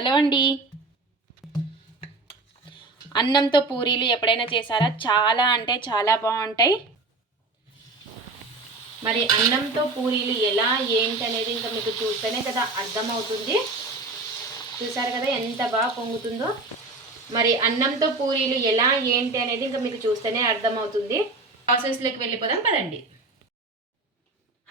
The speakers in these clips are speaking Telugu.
హలో అండి. అన్నంతో పూరీలు ఎప్పుడైనా చేశారా? చాలా అంటే చాలా బాగుంటాయి. మరి అన్నంతో పూరీలు ఎలా ఏంటి అనేది ఇంకా మీకు చూస్తేనే కదా అర్థమవుతుంది. చూసారు కదా ఎంత బాగా పొంగుతుందో? మరి అన్నంతో పూరీలు ఎలా ఏంటి అనేది ఇంకా మీకు చూస్తేనే అర్థమవుతుంది. ప్రాసెస్లోకి వెళ్ళిపోదాం పదండి.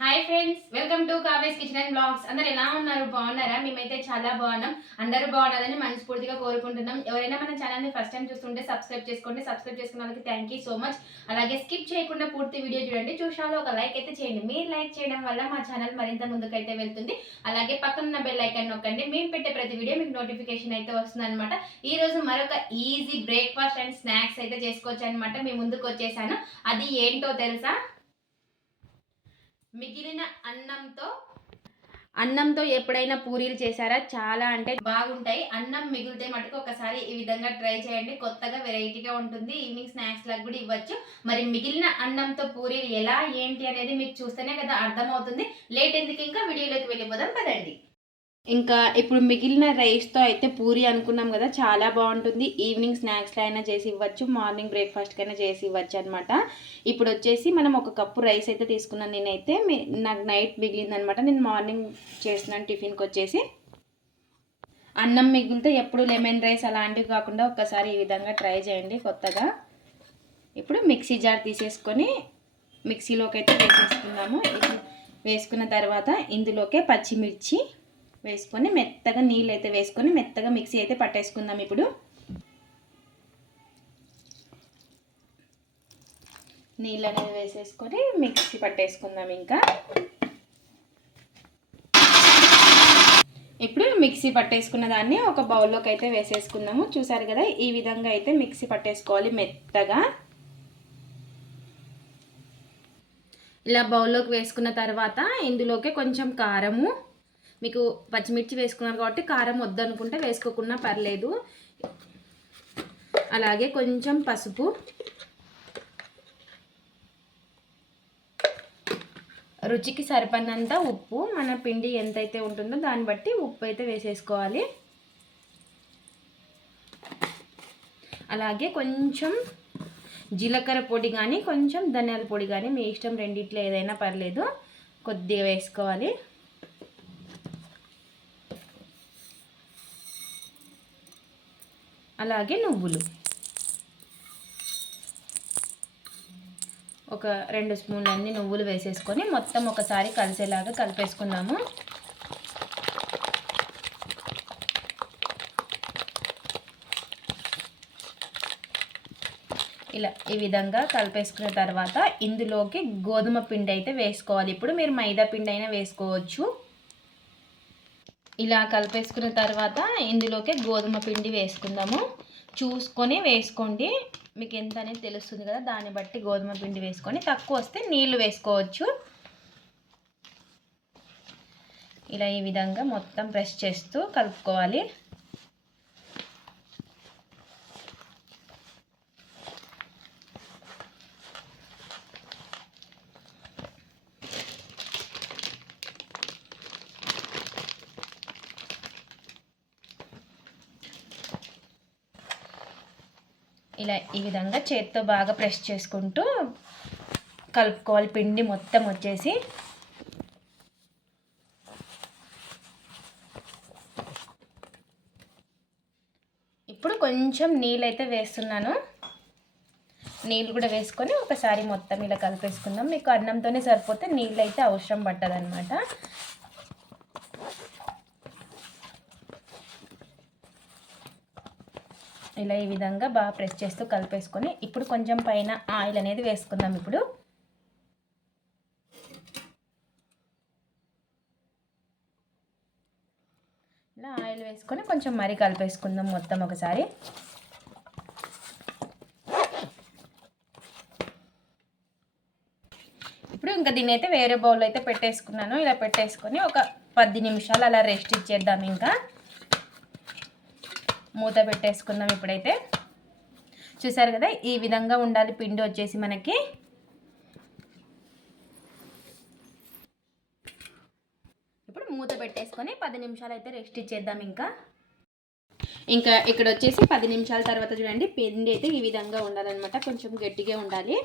Hi friends welcome to Kave's kitchen and vlogs అందరు ఎలా ఉన్నారు? బాగున్నారా? మేమైతే చాలా బాగున్నాం. అందరూ బాగున్నారని మనస్ఫూర్తిగా కోరుకుంటున్నాం. ఎవరైనా మన ఛానల్ని ఫస్ట్ టైం చూస్తుంటే సబ్స్క్రైబ్ చేసుకోండి. సబ్స్క్రైబ్ చేసుకున్న వాళ్ళకి థ్యాంక్ యూ సో మచ్ అలాగే స్కిప్ చేయకుండా పూర్తి వీడియో చూడండి. చూసాలో ఒక లైక్ అయితే చేయండి. మీరు లైక్ చేయడం వల్ల మా ఛానల్ మరింత ముందుకైతే వెళ్తుంది. అలాగే పక్కన బెల్ ఐకాన్ నొక్కండి. మేము పెట్టే ప్రతి వీడియో మీకు నోటిఫికేషన్ అయితే వస్తుంది అనమాట ఈ రోజు మరొక ఈజీ బ్రేక్ఫాస్ట్ అండ్ స్నాక్స్ అయితే చేసుకోవచ్చు అనమాట మీ ముందుకు వచ్చేసాను. అది ఏంటో తెలుసా? మిగిలిన అన్నంతో అన్నంతో ఎప్పుడైనా పూరీలు చేశారా? చాలా అంటే బాగుంటాయి. అన్నం మిగిలితే మటుకు ఒకసారి ఈ విధంగా ట్రై చేయండి. కొత్తగా వెరైటీగా ఉంటుంది. ఈవినింగ్ స్నాక్స్ లాగా కూడా ఇవ్వచ్చు. మరి మిగిలిన అన్నంతో పూరీలు ఎలా ఏంటి అనేది మీకు చూస్తేనే కదా అర్థమవుతుంది. లేట్ ఎందుకు ఇంకా వీడియోలోకి వెళ్ళిపోదాం. పదండి. ఇంకా ఇప్పుడు మిగిలిన రైస్తో అయితే పూరి అనుకున్నాం కదా చాలా బాగుంటుంది. ఈవినింగ్ స్నాక్స్లో అయినా చేసి ఇవ్వచ్చు మార్నింగ్ బ్రేక్ఫాస్ట్కైనా చేసి ఇవ్వచ్చు అనమాట ఇప్పుడు వచ్చేసి మనం ఒక కప్పు రైస్ అయితే తీసుకున్నాను నేనైతే. నాకు నైట్ మిగిలిందనమాట నేను మార్నింగ్ చేస్తున్నాను టిఫిన్కి వచ్చేసి. అన్నం మిగిలితే ఎప్పుడు లెమన్ రైస్ అలాంటివి కాకుండా ఒక్కసారి ఈ విధంగా ట్రై చేయండి కొత్తగా. ఇప్పుడు మిక్సీ జార్ తీసేసుకొని మిక్సీలోకి అయితే వేసేసుకుందాము. వేసుకున్న తర్వాత ఇందులోకే పచ్చిమిర్చి వేసుకొని మెత్తగా నీళ్ళు అయితే వేసుకొని మెత్తగా మిక్సీ అయితే పట్టేసుకుందాం ఇప్పుడు. నీళ్ళు అనేది వేసేసుకొని మిక్సీ పట్టేసుకుందాం ఇంకా. ఇప్పుడు మిక్సీ పట్టేసుకున్న దాన్ని ఒక బౌల్లోకి అయితే వేసేసుకుందాము. చూసారు కదా ఈ విధంగా అయితే మిక్సీ పట్టేసుకోవాలి మెత్తగా. ఇలా బౌల్లోకి వేసుకున్న తర్వాత ఇందులోకి కొంచెం కారము మీకు పచ్చిమిర్చి వేసుకున్నారు కాబట్టి కారం వద్దనుకుంటే వేసుకోకుండా పర్లేదు. అలాగే కొంచెం పసుపు. రుచికి సరిపడినంత ఉప్పు మన పిండి ఎంతైతే ఉంటుందో దాన్ని బట్టి ఉప్పు అయితే వేసేసుకోవాలి. అలాగే కొంచెం జీలకర్ర పొడి కానీ కొంచెం ధనియాల పొడి కానీ మీ ఇష్టం రెండిట్లో ఏదైనా పర్లేదు. కొద్దిగా వేసుకోవాలి. అలాగే నువ్వులు. ఒక రెండు స్పూన్లు అన్ని నువ్వులు వేసేసుకొని మొత్తం ఒకసారి కలిసేలాగా కలిపేసుకున్నాము ఇలా ఈ విధంగా కలిపేసుకున్న తర్వాత ఇందులోకి గోధుమ పిండి అయితే వేసుకోవాలి. ఇప్పుడు మీరు మైదా పిండి అయినా వేసుకోవచ్చు. ఇలా కలిపేసుకున్న తర్వాత ఇందులోకి గోధుమ పిండి వేసుకుందాము. చూసుకొని వేసుకోండి. మీకు ఎంత అనేది తెలుస్తుంది కదా దాన్ని బట్టి గోధుమ పిండి వేసుకొని తక్కువ వస్తే నీళ్ళు వేసుకోవచ్చు. ఇలా ఈ విధంగా మొత్తం ప్రెస్ చేస్తూ కలుపుకోవాలి. ఇలా ఈ విధంగా చేత్తో బాగా ప్రెస్ చేసుకుంటూ కలుపుకోవాలి. పిండి మొత్తం వచ్చేసి ఇప్పుడు కొంచెం నీళ్ళు అయితే వేస్తున్నాను. నీళ్ళు కూడా వేసుకొని ఒకసారి మొత్తం ఇలా కలిపేసుకుందాం. మీకు అన్నంతోనే సరిపోతే నీళ్ళు అయితే అవసరం పట్టదనమాట ఇలా ఈ విధంగా బాగా ప్రెస్ చేస్తూ కలిపేసుకొని ఇప్పుడు కొంచెం పైన ఆయిల్ అనేది వేసుకుందాం ఇప్పుడు. ఇలా ఆయిల్ వేసుకొని కొంచెం మరీ కలిపేసుకుందాం మొత్తం ఒకసారి. ఇప్పుడు ఇంకా దీన్ని అయితే వేరే బౌల్ అయితే పెట్టేసుకున్నాను. ఇలా పెట్టేసుకొని ఒక పది నిమిషాలు అలా రెస్ట్ ఇచ్చేద్దాం ఇంకా. మూత పెట్టేసుకుందాం ఇప్పుడైతే. చూసారు కదా ఈ విధంగా ఉండాలి పిండి వచ్చేసి మనకి. ఇప్పుడు మూత పెట్టేసుకొని పది నిమిషాలు అయితే రెస్ట్ ఇచ్చేద్దాం ఇంకా. ఇంకా ఇక్కడ వచ్చేసి పది నిమిషాల తర్వాత చూడండి పిండి అయితే ఈ విధంగా ఉండాలన్నమాట. కొంచెం గట్టిగా ఉండాలి.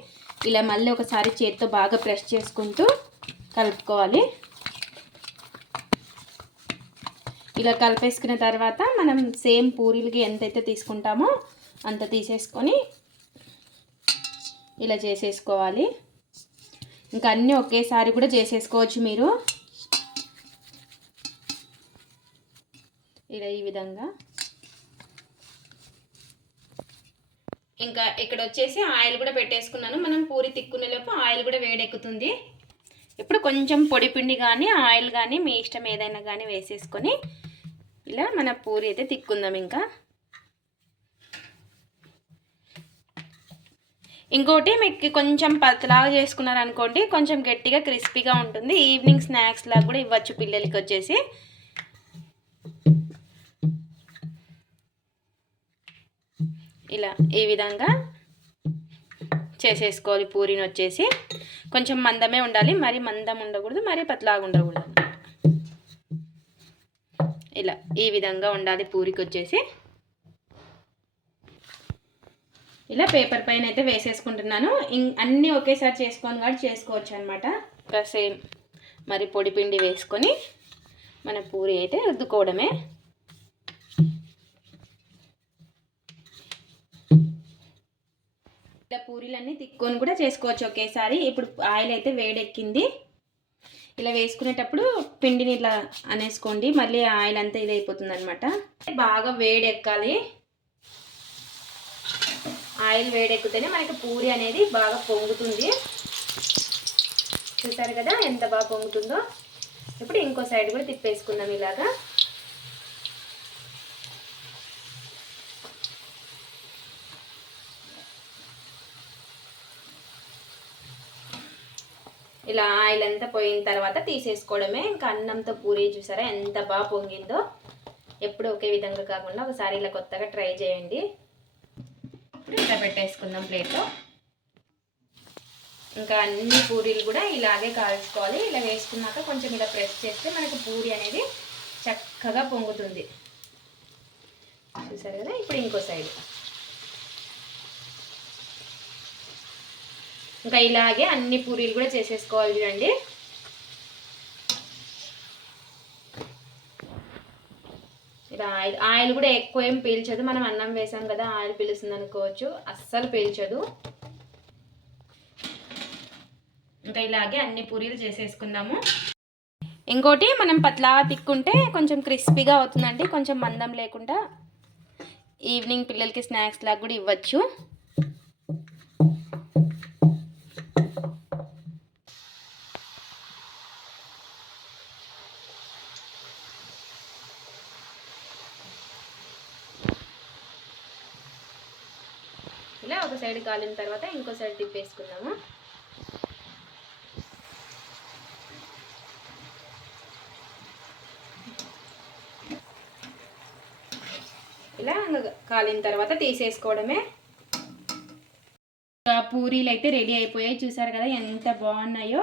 ఇలా మళ్ళీ ఒకసారి చేతితో బాగా ప్రెస్ చేసుకుంటూ కలుపుకోవాలి. ఇలా కలిపేసుకున్న తర్వాత మనం సేమ్ పూరీలకి ఎంతైతే తీసుకుంటామో అంత తీసేసుకొని ఇలా చేసేసుకోవాలి. ఇంకా అన్నీ ఒకేసారి కూడా చేసేసుకోవచ్చు మీరు. ఇలా ఈ విధంగా. ఇంకా ఇక్కడ వచ్చేసి ఆయిల్ కూడా పెట్టేసుకున్నాను. మనం పూరి తిక్కునేలోపు ఆయిల్ కూడా వేడెక్కుతుంది. ఇప్పుడు కొంచెం పొడి పిండి కానీ ఆయిల్ కానీ మీ ఇష్టం ఏదైనా కానీ వేసేసుకొని ఇలా మన పూరి అయితే తిక్కుందాం ఇంకా. ఇంకోటి మీకు కొంచెం పతలాగా చేసుకున్నారనుకోండి కొంచెం గట్టిగా క్రిస్పీగా ఉంటుంది. ఈవినింగ్ స్నాక్స్ లాగా కూడా ఇవ్వచ్చు పిల్లలకి వచ్చేసి. ఇలా ఈ విధంగా చేసేసుకోవాలి. పూరిని వచ్చేసి కొంచెం మందమే ఉండాలి. మరి మందం ఉండకూడదు మరి పతలాగా ఉండకూడదు ఇలా ఈ విధంగా ఉండాలి పూరికి వచ్చేసి. ఇలా పేపర్ పైన అయితే వేసేసుకుంటున్నాను. అన్నీ ఒకేసారి చేసుకొని కూడా చేసుకోవచ్చు అనమాట ఇంకా సేమ్. మరి పొడి పిండి వేసుకొని మన పూరి అయితే రుద్దుకోవడమే. ఇలా పూరీలన్నీ తిక్కొని కూడా చేసుకోవచ్చు ఒకేసారి. ఇప్పుడు ఆయిల్ అయితే వేడెక్కింది. ఇలా వేసుకునేటప్పుడు పిండిని ఇట్లా అనేసుకోండి. మళ్ళీ ఆయిల్ అంతా ఇది అయిపోతుంది అనమాట బాగా వేడెక్కాలి. ఆయిల్ వేడెక్కితేనే మనకి పూరి అనేది బాగా పొంగుతుంది. చూసారు కదా ఎంత బాగా పొంగుతుందో? ఇప్పుడు ఇంకో సైడ్ కూడా తిప్పేసుకుందాం ఇలాగా. ఇలా ఆయిల్ అంతా పోయిన తర్వాత తీసేసుకోవడమే. ఇంకా అన్నంతో పూరి చూసారా? ఎంత బాగా పొంగిందో. ఎప్పుడు ఒకే విధంగా కాకుండా ఒకసారి ఇలా కొత్తగా ట్రై చేయండి. ఇప్పుడు ఇలా పెట్టేసుకుందాం ప్లేట్లో. ఇంకా అన్ని పూరీలు కూడా ఇలాగే కాల్చుకోవాలి. ఇలా వేసుకున్నాక కొంచెం ఇలా ప్రెస్ చేస్తే మనకు పూరి అనేది చక్కగా పొంగుతుంది. చూసారు కదా? ఇప్పుడు ఇంకో సైడ్. ఇంకా ఇలాగే అన్ని పూరీలు కూడా చేసేసుకోవాలి చూడండి. ఇలా ఆయిల్ ఆయిల్ కూడా ఎక్కువ ఏం పీల్చదు. మనం అన్నం వేసాం కదా ఆయిల్ పీలుస్తుంది అనుకోవచ్చు. అస్సలు పీల్చదు. ఇంకా ఇలాగే అన్ని పూరీలు చేసేసుకుందాము. ఇంకోటి మనం పట్లా తిక్కుంటే కొంచెం క్రిస్పీగా అవుతుందండి. కొంచెం మందం లేకుండా ఈవినింగ్ పిల్లలకి స్నాక్స్ లాగా కూడా ఇవ్వచ్చు. సైడ్ కాలిన తర్వాత ఇంకో సైడ్ తిప్పేసుకుందాము ఇలా కాలిన తర్వాత తీసేసుకోవడమే. పూరీలు అయితే రెడీ అయిపోయాయి. చూసారు కదా ఎంత బాగున్నాయో.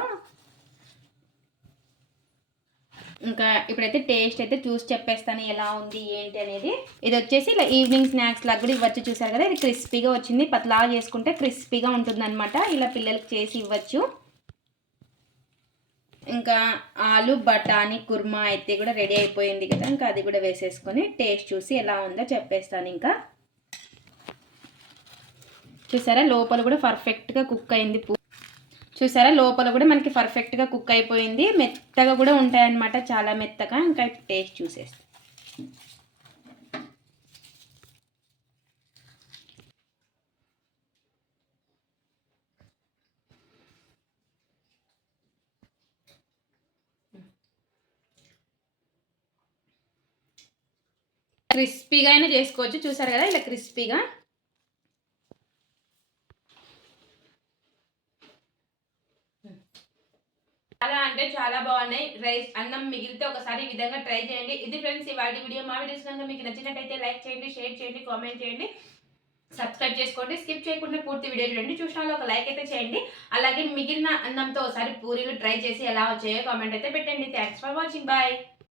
ఇంకా ఇప్పుడైతే టేస్ట్ అయితే చూసి చెప్పేస్తాను ఎలా ఉంది ఏంటి అనేది. ఇది వచ్చేసి ఇలా ఈవినింగ్ స్నాక్స్ లాగా కూడా ఇవ్వచ్చు చూసారు కదా? ఇది క్రిస్పీగా వచ్చింది. పతలాగా చేసుకుంటే క్రిస్పీగా ఉంటుంది అనమాట ఇలా పిల్లలకి చేసి ఇవ్వచ్చు. ఇంకా ఆలు బఠానీ కుర్మా అయితే కూడా రెడీ అయిపోయింది కదా? ఇంకా అది కూడా వేసేసుకొని టేస్ట్ చూసి ఎలా ఉందో చెప్పేస్తాను ఇంకా. చూసారా? లోపల కూడా పర్ఫెక్ట్గా కుక్ అయింది. చూసారా? లోపల కూడా మనకి పర్ఫెక్ట్గా కుక్ అయిపోయింది. మెత్తగా కూడా ఉంటాయన్నమాట చాలా మెత్తగా. ఇంకా టేస్ట్ చూసేస్తాం. క్రిస్పీగా అయినా చేసుకోవచ్చు. చూసారు కదా? ఇలా క్రిస్పీగా చాలా అంటే చాలా బాగున్నాయి. రైస్ అన్నం మిగిలితే ఒకసారి ఈ విధంగా ట్రై చేయండి. ఇది ఫ్రెండ్స్ ఇవాళ వీడియో మా వీడియోస్ కనుక మీకు నచ్చినట్టయితే లైక్ చేయండి షేర్ చేయండి కామెంట్ చేయండి. సబ్స్క్రైబ్ చేసుకోండి. స్కిప్ చేయకుండా పూర్తి వీడియో చూడండి చూసిన ఒక లైక్ అయితే చేయండి. అలాగే మిగిలిన అన్నంతో ఒకసారి పూరీలు ట్రై చేసి ఎలా వచ్చాయో కామెంట్ అయితే పెట్టండి. Thanks for watching bye